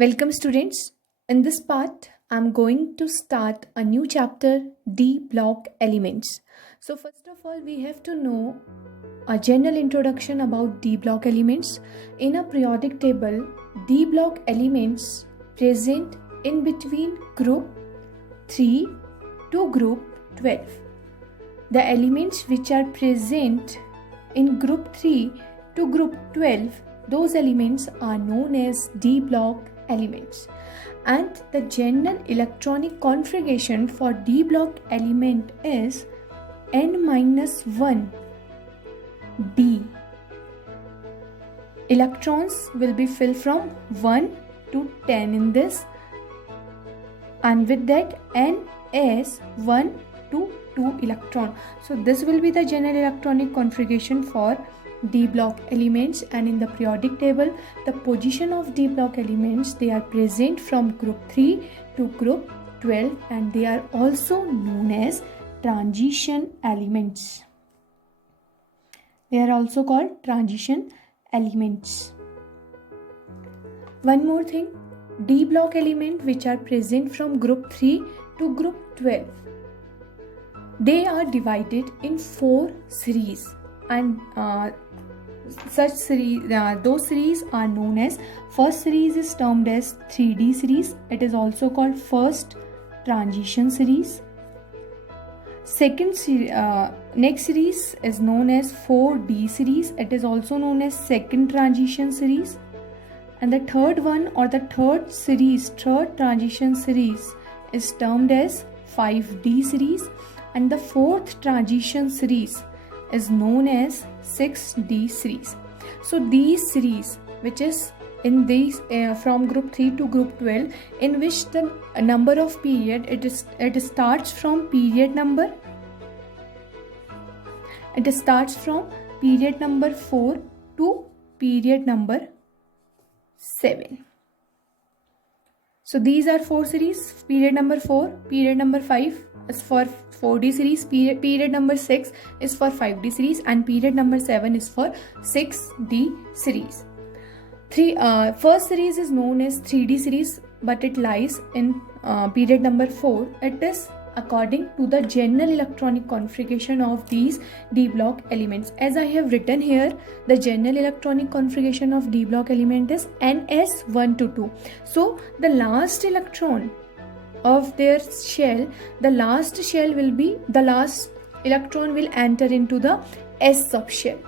Welcome, students. In this part, I'm going to start a new chapter, D block elements. So, first of all, we have to know a general introduction about D block elements. In a periodic table, D block elements present in between group 3 to group 12. The elements which are present in group 3 to group 12, those elements are known as D block elements. And the general electronic configuration for D block element is n-1 d. Electrons will be filled from 1 to 10 in this, and with that n is 1 to 2 electron. So this will be the general electronic configuration for D block elements. And in the periodic table, the position of D block elements, they are present from group 3 to group 12, and they are also known as transition elements. They are also called transition elements. One more thing, D block element which are present from group 3 to group 12, they are divided in 4 series, and such series, those series are known as, first series is termed as 3D series. It is also called first transition series. Second next series is known as 4D series. It is also known as second transition series. And the third one, or the third transition series, is termed as 5D series. And the fourth transition series is known as 6D series. So these series, which is in these from group 3 to group 12, in which the number of period, it starts from period number 4 to period number 7. So these are 4 series. Period number 4, period number 5 is for 4D series, period number 6 is for 5D series, and period number 7 is for 6D series. First series is known as 3D series, but it lies in period number 4. It is according to the general electronic configuration of these D block elements. As I have written here, the general electronic configuration of D block element is ns1 to 2. So the last electron of their shell, the last electron will enter into the S subshell,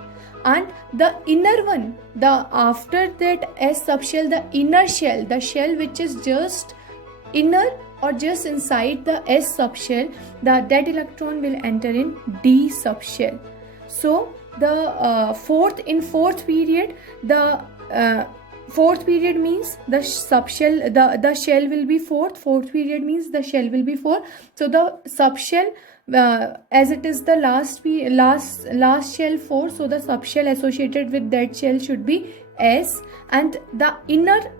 and the inner one, after that S subshell, the inner shell, the shell which is just inner or just inside the S subshell, that electron will enter in D subshell. So the fourth period, fourth period means the subshell, the shell will be fourth period means the shell will be 4. So the subshell, as it is the last shell 4, so the subshell associated with that shell should be S, and the inner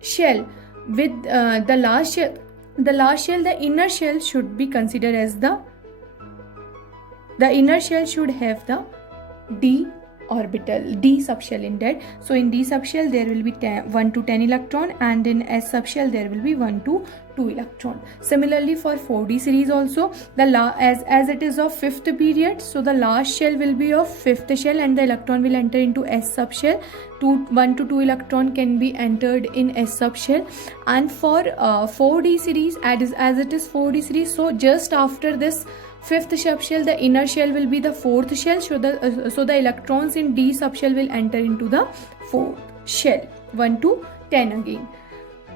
shell with the last shell, the inner shell should be considered as the inner shell should have the D orbital, D subshell in that. So in D subshell there will be 1 to 10 electron, and in S subshell there will be 1 to 2 electron. Similarly for 4D series also, as it is of 5th period, so the last shell will be of 5th shell, and the electron will enter into S subshell. 1 to 2 electron can be entered in S subshell. And for 4D series, as it is 4D series, so just after this 5th subshell, the inner shell will be the 4th shell, so the electrons in D subshell will enter into the 4th shell, 1 to 10 again.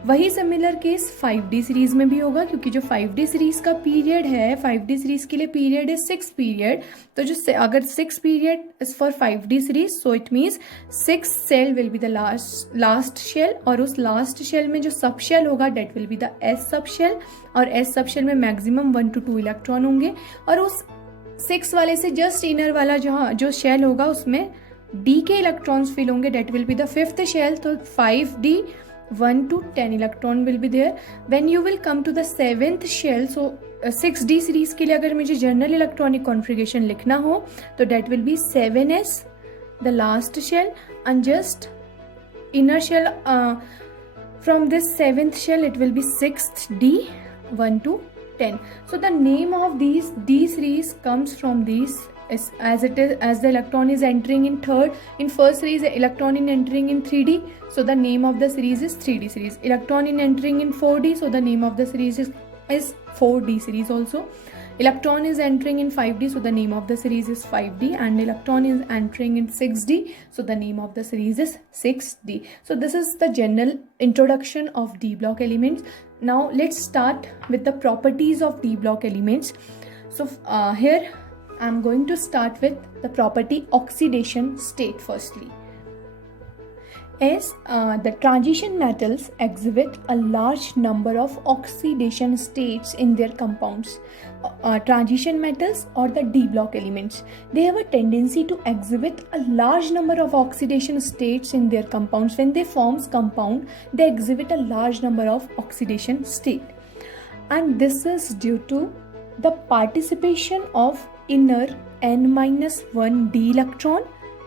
वही similar case 5D series में भी होगा, क्योंकि जो 5D series का period है, 5D series के लिए पीरियड है 6 पीरियड, तो जो अगर 6 period is for 5D series, so it means 6 shell will be the last shell, और उस लास्ट शेल में जो सब शेल होगा that will be the S sub shell, और एस सब शेल में मैक्सिमम 1 to 2 इलेक्ट्रॉन होंगे, और उस 6 वाले से जस्ट इनर वाला जो शेल होगा उसमें D के इलेक्ट्रॉन्स फिल होंगे, that will be the 5th shell. तो 5D 1 to 10 electron will be there. When you will come to the 7th shell, so 6D series के लिए अगर मुझे जनरल इलेक्ट्रॉनिक कॉन्फ़िगरेशन लिखना हो तो that will be 7s the last shell, and just inner shell From this 7th shell it will be 6th D, 1 to 10. So the name of these D series comes from these, as the electron is entering in first series, the electron is entering in 3D, so the name of the series is 3D series. Electron is entering in 4D, so the name of the series is 4D series also. Electron is entering in 5D, so the name of the series is 5D, and electron is entering in 6D, so the name of the series is 6D. So this is the general introduction of D block elements. Now let's start with the properties of D block elements. So here I'm going to start with the property oxidation state firstly. As the transition metals exhibit a large number of oxidation states in their compounds. Transition metals or the D block elements, they have a tendency to exhibit a large number of oxidation states in their compounds. When they forms compound, they exhibit a large number of oxidation state, and this is due to the participation of inner n-1 d electron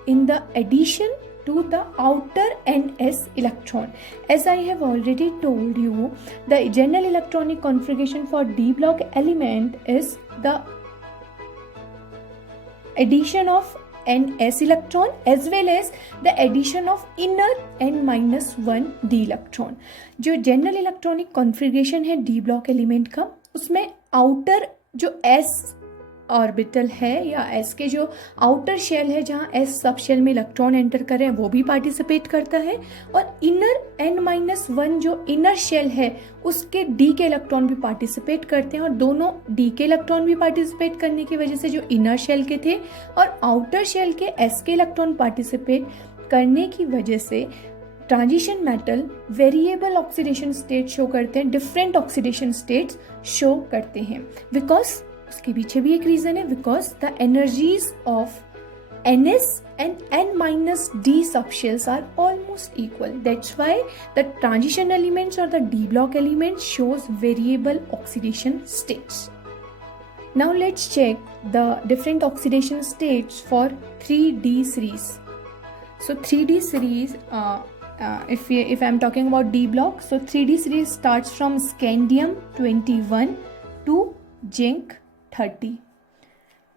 in the addition to the outer ns electron. As I have already told you, the general electronic configuration for D block element is the addition of ns electron as well as the addition of inner n-1 d electron. जो general electronic configuration है D block element का, उसमें outer जो s orbital है या s के जो outer shell है जहाँ s सब शेल में इलेक्ट्रॉन एंटर कर रहे हैं वो भी पार्टिसिपेट करता है, और इनर n-1 जो इनर शेल है उसके d के इलेक्ट्रॉन भी पार्टिसिपेट करते हैं, और दोनों d के इलेक्ट्रॉन भी पार्टिसिपेट करने की वजह से जो इनर शेल के थे और आउटर शेल के s के इलेक्ट्रॉन पार्टिसिपेट करने की वजह से transition metal variable oxidation state show करते हैं, डिफरेंट ऑक्सीडेशन स्टेट्स शो करते हैं। बिकॉज उसके पीछे भी एक रीजन है, because the energies of ns and n-d subshells are almost equal. That's why the transition elements or the D block elements shows variable oxidation states. Now let's check the different oxidation states for 3D series. So 3D series, if I'm talking about D block, so 3D series starts from scandium 21 to zinc 30.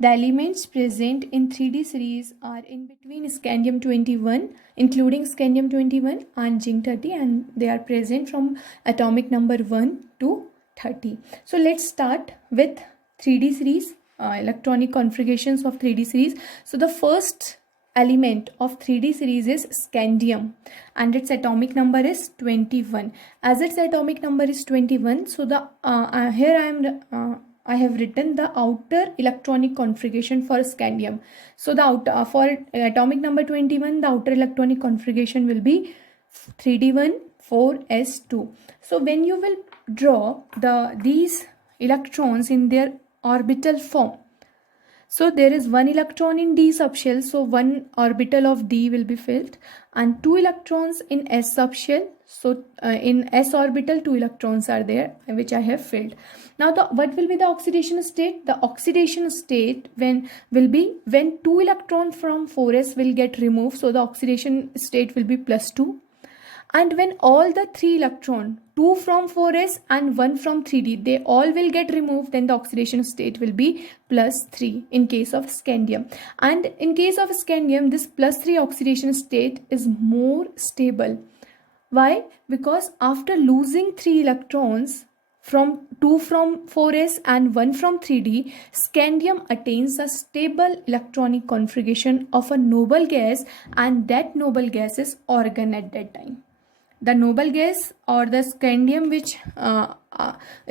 The elements present in 3D series are in between scandium 21, including scandium 21 and zinc 30, and they are present from atomic number 1 to 30. So let's start with 3D series, electronic configurations of 3D series. So the first element of 3D series is scandium, and its atomic number is 21. As its atomic number is 21, so the here I have written the outer electronic configuration for scandium. So the for atomic number 21, the outer electronic configuration will be 3d1 4s2. So when you will draw these electrons in their orbital form, so there is one electron in D subshell, so one orbital of D will be filled, and two electrons in S subshell. So in S orbital, two electrons are there, which I have filled. Now what will be the oxidation state? The oxidation state when two electrons from 4s will get removed, so the oxidation state will be +2. And when all the three electrons, 2 from 4s and 1 from 3d, they all will get removed, then the oxidation state will be +3 in case of scandium. And in case of scandium, this +3 oxidation state is more stable. Why? Because after losing 3 electrons, from 2 from 4s and 1 from 3d, scandium attains a stable electronic configuration of a noble gas, and that noble gas is argon at that time. The noble gas or the scandium, which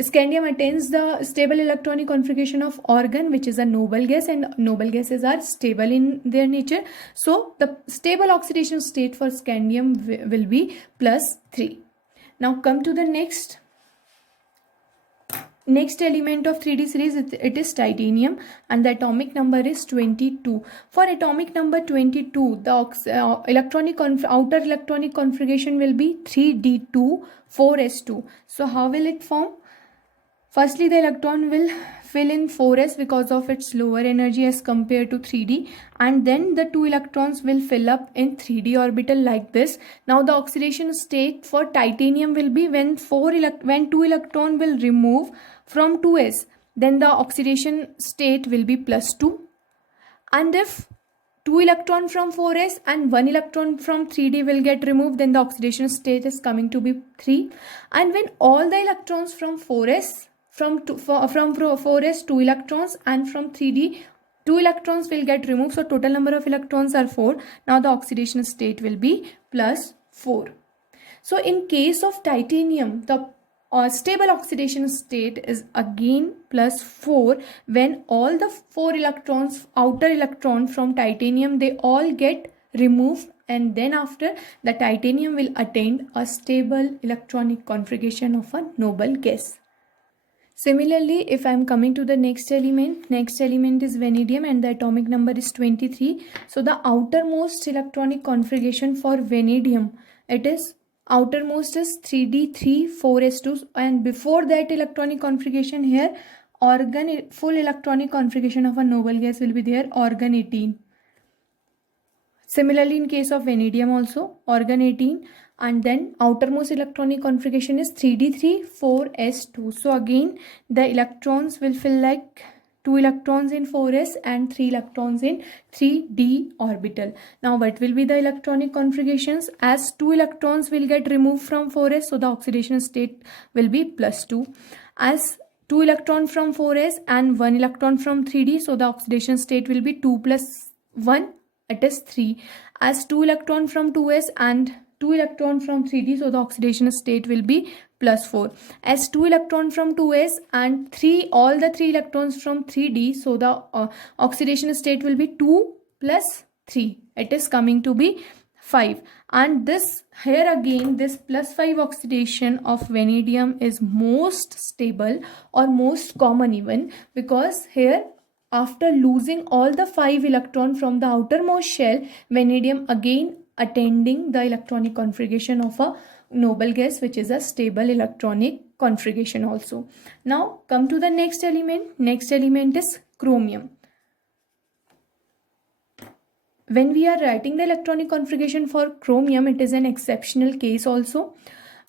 scandium attains the stable electronic configuration of argon, which is a noble gas, and noble gases are stable in their nature. So the stable oxidation state for scandium will be +3. Now come to the next element of 3D series. It is titanium, and the atomic number is 22. For atomic number 22, the outer electronic configuration will be 3d2 4s2. So how will it form? Firstly, the electron will fill in 4s because of its lower energy as compared to 3d, and then the 2 electrons will fill up in 3d orbital like this. Now the oxidation state for titanium will be when 2 electron will remove from 2s, then the oxidation state will be +2. And if 2 electron from 4s and 1 electron from 3d will get removed, then the oxidation state is coming to be 3. And when all the electrons from 4s, from 4s 2 electrons, and from 3d 2 electrons will get removed, so total number of electrons are 4. Now the oxidation state will be +4. So in case of titanium, the stable oxidation state is again +4 when all the 4 electrons, outer electron from titanium, they all get removed, and then after the titanium will attain a stable electronic configuration of a noble gas. Similarly, if I am coming to the next element is vanadium, and the atomic number is 23. So the outermost electronic configuration for vanadium, it is outermost is 3d3 4s2, and before that electronic configuration here, full electronic configuration of a noble gas will be there, argon 18. Similarly, in case of vanadium also, argon 18, and then outermost electronic configuration is 3d3 4s2. So again the electrons will fill like 2 electrons in 4s and 3 electrons in 3d orbital. Now what will be the electronic configurations? As 2 electrons will get removed from 4s, so the oxidation state will be +2. As 2 electron from 4s and 1 electron from 3d, so the oxidation state will be 2 + 1, it is 3. As 2 electron from 2s and 2 electron from 3d, so the oxidation state will be +4. As 2 electron from 2s and all the 3 electrons from 3d, so the oxidation state will be 2 + 3, it is coming to be 5. And this here again, this +5 oxidation of vanadium is most stable or most common even, because here after losing all the 5 electron from the outermost shell, vanadium again attaining the electronic configuration of a noble gas, which is a stable electronic configuration also. Now come to the next element. Next element is chromium. When we are writing the electronic configuration for chromium, it is an exceptional case also.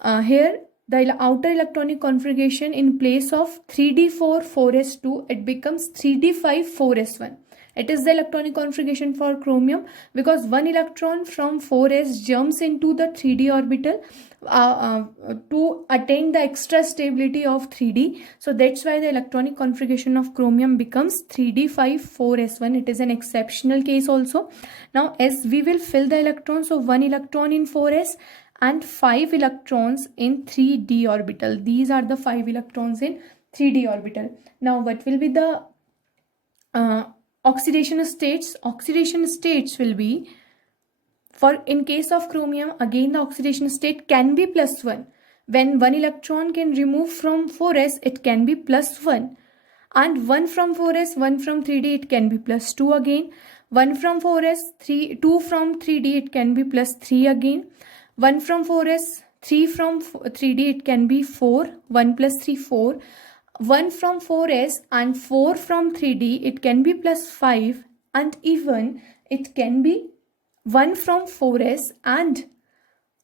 Here the outer electronic configuration, in place of 3d4 4s2, it becomes 3d5 4s1. It is the electronic configuration for chromium because one electron from 4s jumps into the 3d orbital to attain the extra stability of 3d. So that's why the electronic configuration of chromium becomes 3d5 4s1. It is an exceptional case also. Now as we will fill the electrons, so 1 electron in 4s and 5 electrons in 3d orbital. These are the 5 electrons in 3d orbital. Now what will be the oxidation states? Oxidation states will be, for in case of chromium, again the oxidation state can be +1. When 1 electron can remove from 4s, it can be +1. And 1 from 4s, 1 from 3d, it can be +2 again. 1 from 4s, 2 from 3d, it can be +3 again. 1 from 4s, 3 from 3d, it can be 4. 1 + 3, 4. 1 from 4s and 4 from 3d, it can be +5, and even it can be 1 from 4s and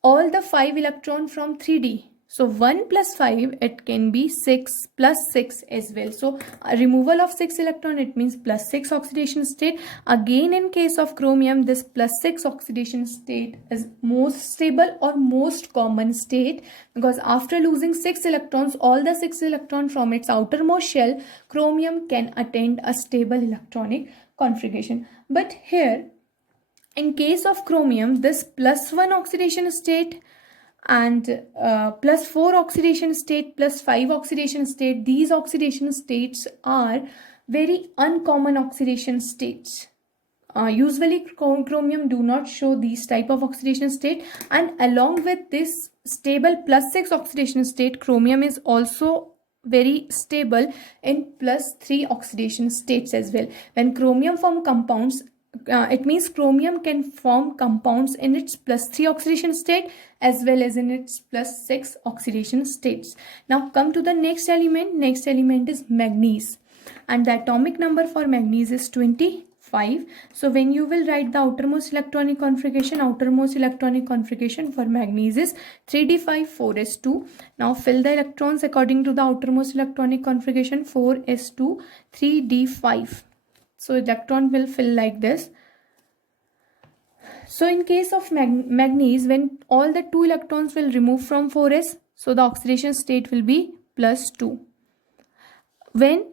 all the 5 electron from 3d. So 1 + 5, it can be 6 + 6 as well. So a removal of 6 electron, it means +6 oxidation state. Again in case of chromium, this +6 oxidation state is most stable or most common state, because after losing 6 electrons, all the 6 electrons from its outermost shell, chromium can attain a stable electronic configuration. But here in case of chromium, this +1 oxidation state and +4 oxidation state, +5 oxidation state, these oxidation states are very uncommon oxidation states. Usually chromium do not show these type of oxidation state, and along with this stable +6 oxidation state, chromium is also very stable in +3 oxidation states as well. When chromium form compounds, it means chromium can form compounds in its +3 oxidation state as well as in its +6 oxidation states. Now come to the next element. Next element is manganese, and the atomic number for manganese is 25. So when you will write the outermost electronic configuration for manganese is 3d5 4s2. Now fill the electrons according to the outermost electronic configuration 4s2 3d5. So electron will fill like this. So in case of manganese, when all the 2 electrons will remove from 4s, so the oxidation state will be +2. When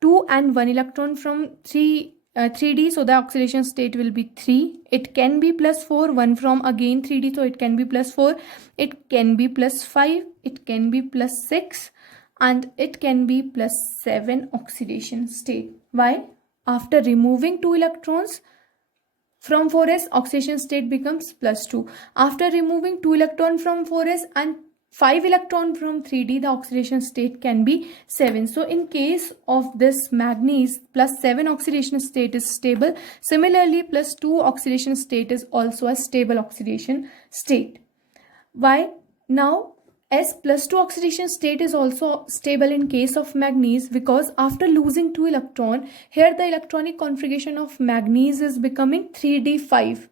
2 and 1 electron from 3d, so the oxidation state will be 3. It can be +4. 1 from again 3d, so it can be +4. It can be +5. It can be +6. And it can be +7 oxidation state. Why? After removing 2 electrons from 4s, oxidation state becomes +2. After removing 2 electrons from 4s and 5 electrons from 3d, the oxidation state can be 7. So in case of this manganese, +7 oxidation state is stable. Similarly, +2 oxidation state is also a stable oxidation state. Why? Now, as +2 oxidation state is also stable in case of manganese, because after losing 2 electron, here the electronic configuration of manganese is becoming 3d5.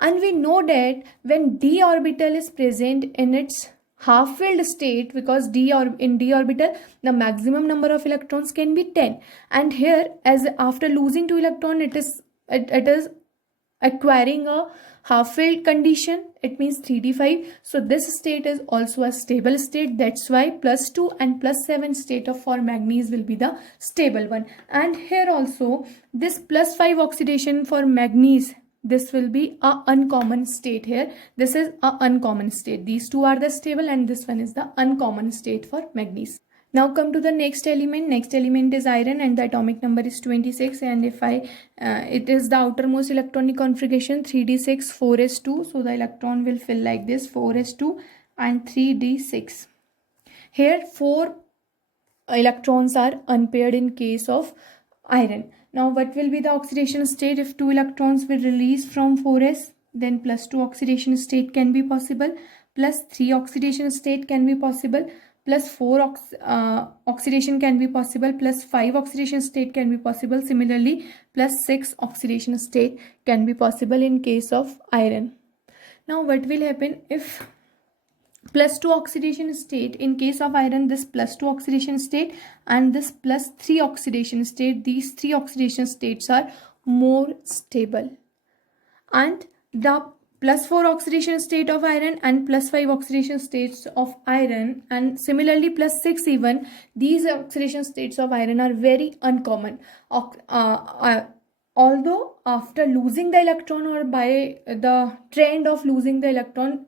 And we know that when d orbital is present in its half-filled state, because in d orbital the maximum number of electrons can be 10, and here as after losing 2 electron it is acquiring a half-filled condition, it means 3d5. So this state is also a stable state. That's why +2 and +7 state of for manganese will be the stable one. And here also this +5 oxidation for manganese, this will be a uncommon state here. This is a uncommon state. These two are the stable and this one is the uncommon state for manganese. Now come to the next element. Next element is iron and the atomic number is 26. And if it is the outermost electronic configuration 3d6 4s2. So the electron will fill like this 4s2 and 3d6. Here 4 electrons are unpaired in case of iron. Now what will be the oxidation state if 2 electrons will release from 4s? Then +2 oxidation state can be possible, +3 oxidation state can be possible, +4 oxidation can be possible, +5 oxidation state can be possible. Similarly, +6 oxidation state can be possible in case of iron. Now what will happen if +2 oxidation state, in case of iron this +2 oxidation state and this +3 oxidation state, these 3 oxidation states are more stable, and the +4 oxidation state of iron and +5 oxidation states of iron, and similarly +6 even, these oxidation states of iron are very uncommon. Although after losing the electron or by the trend of losing the electron,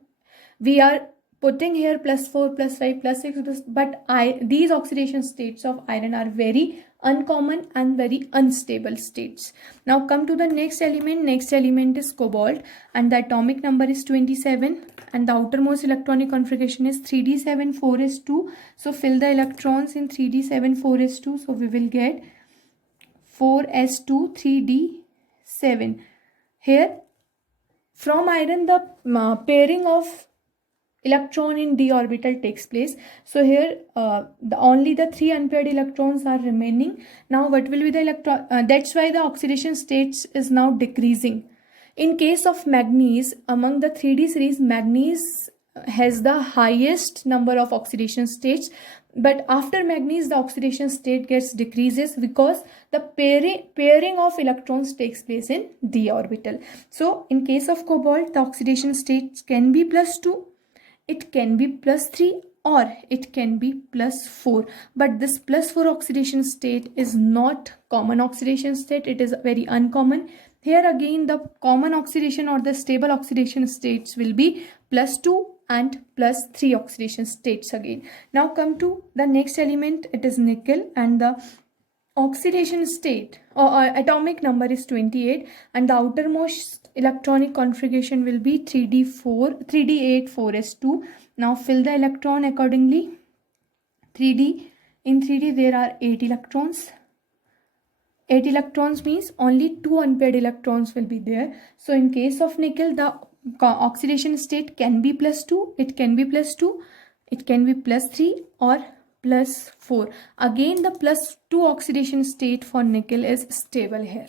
we are putting here +4, +5, +6, but these oxidation states of iron are very uncommon and very unstable states. Now come to the next element. Next element is cobalt and the atomic number is 27 and the outermost electronic configuration is 3d7 4s2. So fill the electrons in 3d7 4s2. So we will get 4s2 3d7. Here from iron the pairing of electron in d orbital takes place. So here only the 3 unpaired electrons are remaining. Now what will be the electron? That's why the oxidation states is now decreasing. In case of manganese, among the 3d series, manganese has the highest number of oxidation states, but after manganese the oxidation state gets decreases because the pairing of electrons takes place in d orbital. So in case of cobalt the oxidation states can be +2, it can be +3 or it can be +4, but this +4 oxidation state is not common oxidation state. It is very uncommon. Here again the common oxidation or the stable oxidation states will be +2 and +3 oxidation states again. Now come to the next element. It is nickel and the oxidation state or atomic number is 28 and the outermost electronic configuration will be 3d8 4s2. Now fill the electron accordingly. In 3d there are 8 electrons 8 electrons means only 2 unpaired electrons will be there. So in case of nickel, the oxidation state can be +2, it can be +2, it can be +3 or +4. Again, the +2 oxidation state for nickel is stable here.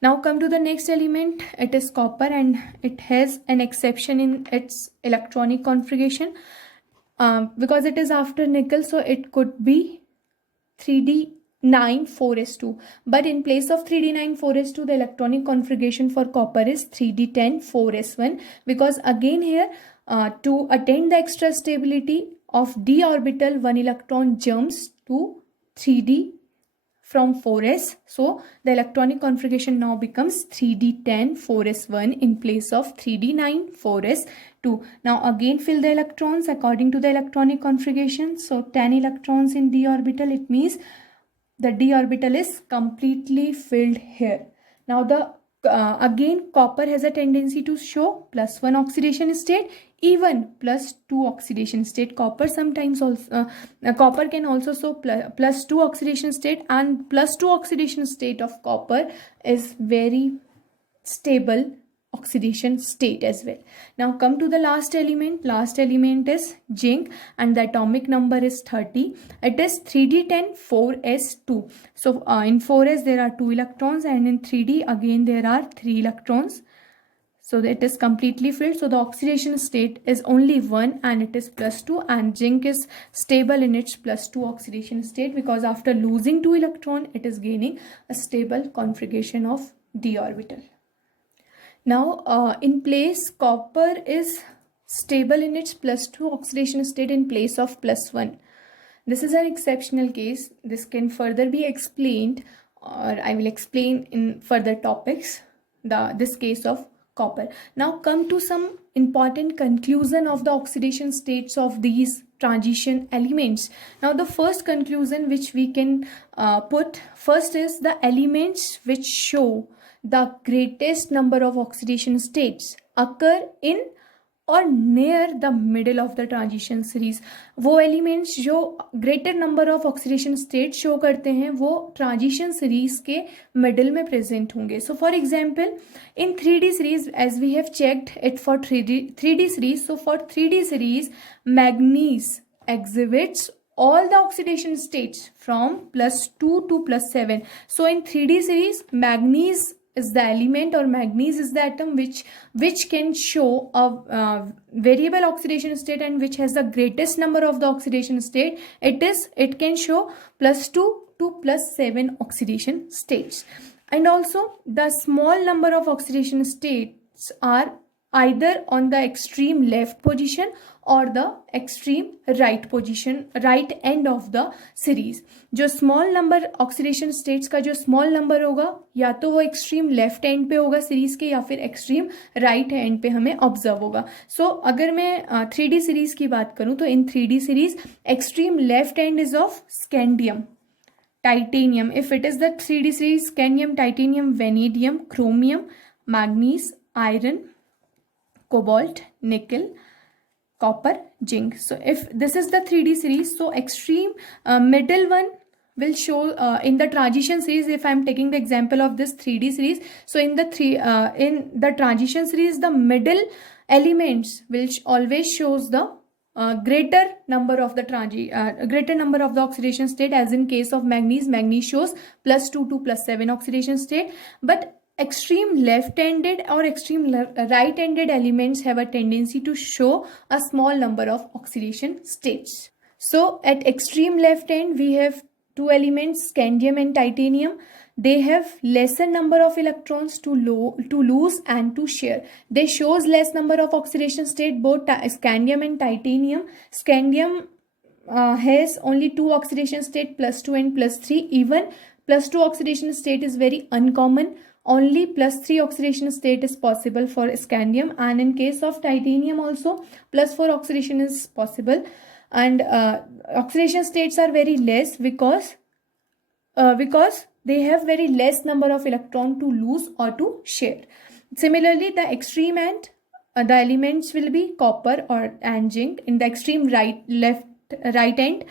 Now come to the next element. It is copper, and it has an exception in its electronic configuration because it is after nickel, so it could be 3d9 4s2, but in place of 3d9 4s2, the electronic configuration for copper is 3d10 4s1, because again here to attain the extra stability of d orbital, one electron jumps to 3d from 4s, so the electronic configuration now becomes 3d10 4s1 in place of 3d9 4s2. Now again fill the electrons according to the electronic configuration. So 10 electrons in d orbital, it means the d orbital is completely filled here. Now the again copper has a tendency to show +1 oxidation state, even +2 oxidation state. Copper sometimes also copper can also show +2 oxidation state, and +2 oxidation state of copper is very stable oxidation state as well. Now come to the last element. Last element is zinc, and the atomic number is 30. It is 3d10 4s2. So in 4s there are 2 electrons, and in 3d again there are 3 electrons. So it is completely filled. So the oxidation state is only 1, and it is +2, and zinc is stable in its +2 oxidation state, because after losing 2 electron it is gaining a stable configuration of d orbital. Now in place, copper is stable in its +2 oxidation state in place of +1. This is an exceptional case. This can further be explained, or I will explain in further topics this case of copper. Now come to some important conclusion of the oxidation states of these transition elements. Now the first conclusion which we can put first is the elements which show the greatest number of oxidation states occur in और near the middle of the transition series. वो elements जो greater number of oxidation states show करते हैं वो transition series के middle में present होंगे. So for example, in 3D series, as we have checked it for 3D series, so for 3D series, manganese exhibits all the oxidation states from +2 to +7. So in 3D series, manganese is the element, or manganese is the atom which can show a variable oxidation state and which has the greatest number of the oxidation state. It can show +2 to +7 oxidation states. And also the small number of oxidation states are either on the extreme left position or the extreme right end of the series. जो small number oxidation states का जो small number होगा, या तो वो extreme left end पे होगा series के, या फिर extreme right end पे हमें observe होगा. So अगर मैं 3D series की बात करूँ तो in 3D series extreme left end is of scandium, titanium. If it is the 3D series, scandium, titanium, vanadium, chromium, manganese, iron, cobalt, nickel, copper, zinc. So if this is the 3D series, so extreme middle one will show in the transition series. If I am taking the example of this 3D series, so in the transition series, the middle elements will always shows the greater number of the oxidation state, as in case of manganese shows +2 to +7 oxidation state. But extreme left-handed or extreme right-handed elements have a tendency to show a small number of oxidation states. So at extreme left end we have two elements, scandium and titanium. They have lesser number of electrons to lose and to share. They shows less number of oxidation state, both scandium and titanium. Scandium has only 2 oxidation state, +2 and +3. Even +2 oxidation state is very uncommon. Only +3 oxidation state is possible for scandium, and in case of titanium also +4 oxidation is possible. And oxidation states are very less because they have very less number of electron to lose or to share. Similarly, the extreme end, the elements will be copper and zinc in the extreme right end,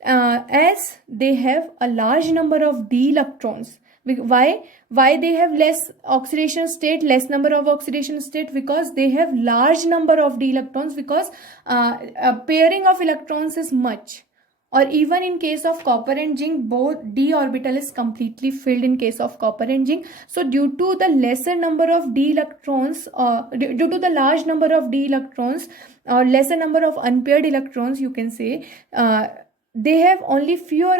as they have a large number of d electrons. Why they have less oxidation state, less number of oxidation state? Because they have large number of d electrons, because pairing of electrons is much. Or even in case of copper and zinc, both d orbital is completely filled in case of copper and zinc. So due to the lesser number of d electrons, due to the large number of d electrons or lesser number of unpaired electrons, you can say, they have only fewer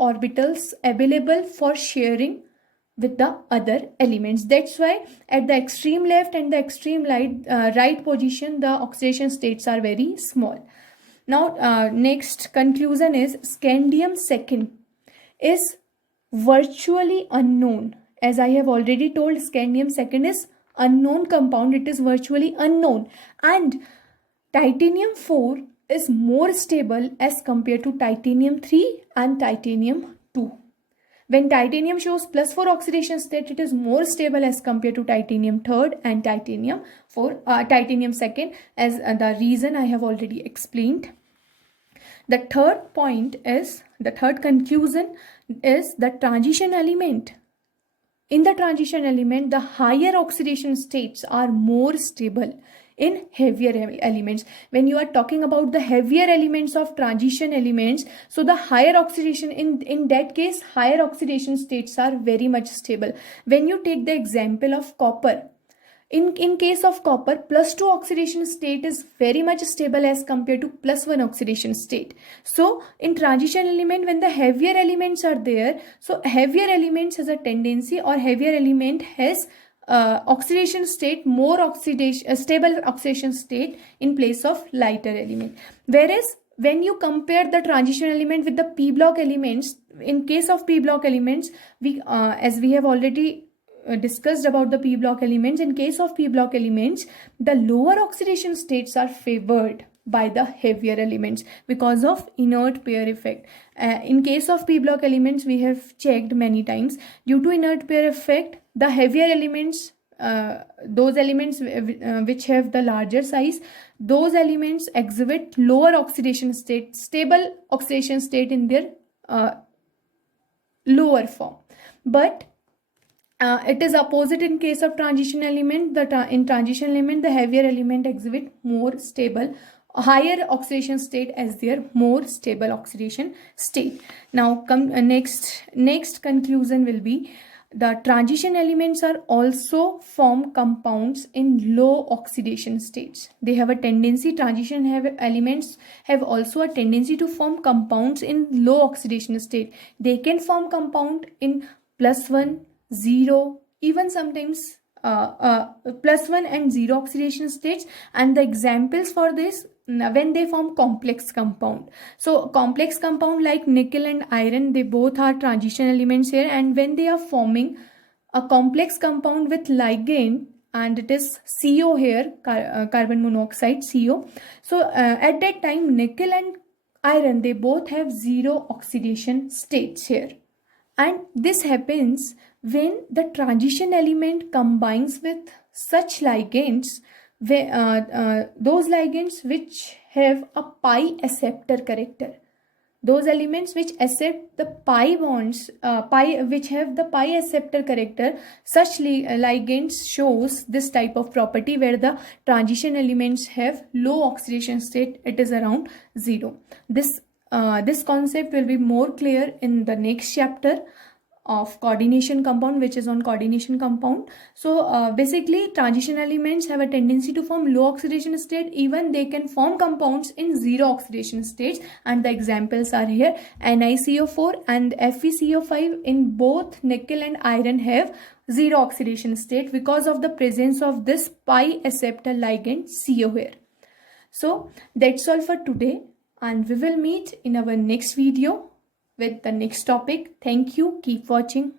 orbitals available for sharing with the other elements. That's why at the extreme left and the extreme right position, the oxidation states are very small. Now, next conclusion is scandium second is virtually unknown. As I have already told, scandium second is unknown compound. It is virtually unknown. And titanium 4 is more stable as compared to titanium 3 and titanium 2. When titanium shows +4 oxidation state, it is more stable as compared to titanium 3rd and titanium 2nd, as the reason I have already explained. The third conclusion is the transition element. In the transition element, the higher oxidation states are more stable in heavier elements. When you are talking about the heavier elements of transition elements, so the higher oxidation, in that case, higher oxidation states are very much stable. When you take the example of copper, in case of copper, +2 oxidation state is very much stable as compared to +1 oxidation state. So in transition element, when the heavier elements are there, so heavier elements has a tendency, or heavier element has oxidation state, more stable oxidation state in place of lighter element. Whereas when you compare the transition element with the p block elements, in case of p block elements, as we have already discussed about the p block elements, in case of p block elements, the lower oxidation states are favored by the heavier elements because of inert pair effect. In case of p block elements, we have checked many times, due to inert pair effect, the heavier elements, those elements which have the larger size, those elements exhibit lower oxidation state, stable oxidation state in their lower form. But it is opposite in case of transition element. In transition element, the heavier element exhibit more stable, higher oxidation state as their more stable oxidation state. Now next conclusion will be, the transition elements are also form compounds in low oxidation states. They have a tendency, elements have also a tendency to form compounds in low oxidation state. They can form compound in +1, 0, even sometimes +1 and 0 oxidation states. And the examples for this, when they form complex compound. So complex compound like nickel and iron, they both are transition elements here. And when they are forming a complex compound with ligand, and it is CO here, carbon monoxide, CO. So at that time, nickel and iron, they both have 0 oxidation states here. And this happens when the transition element combines with such ligands, those ligands which have a pi acceptor character. Those elements which accept the pi bonds, which have the pi acceptor character, such ligands shows this type of property where the transition elements have low oxidation state. It is around 0. This concept will be more clear in the next chapter of coordination compound, which is on coordination compound. So basically, transition elements have a tendency to form low oxidation state. Even they can form compounds in 0 oxidation states, and the examples are here. NiCO4 and FeCO5 in both nickel and iron have 0 oxidation state because of the presence of this pi acceptor ligand CO here. So that's all for today, and we will meet in our next video with the next topic. Thank you. Keep watching.